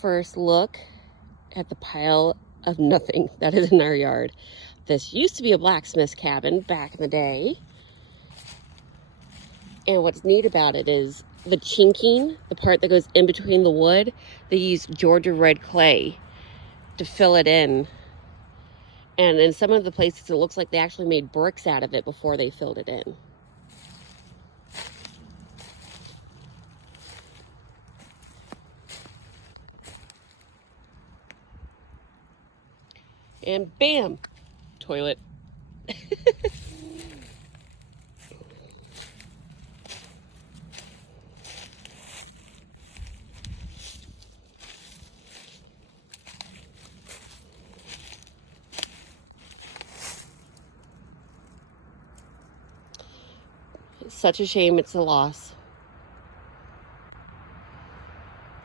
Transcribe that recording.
first look at the pile of nothing that is in our yard. This used to be a blacksmith's cabin back in the day. And what's neat about it is the chinking, the part that goes in between the wood, they use Georgia red clay to fill it in. And in some of the places, it looks like they actually made bricks out of it before they filled it in. And bam, toilet. It's such a shame it's a loss.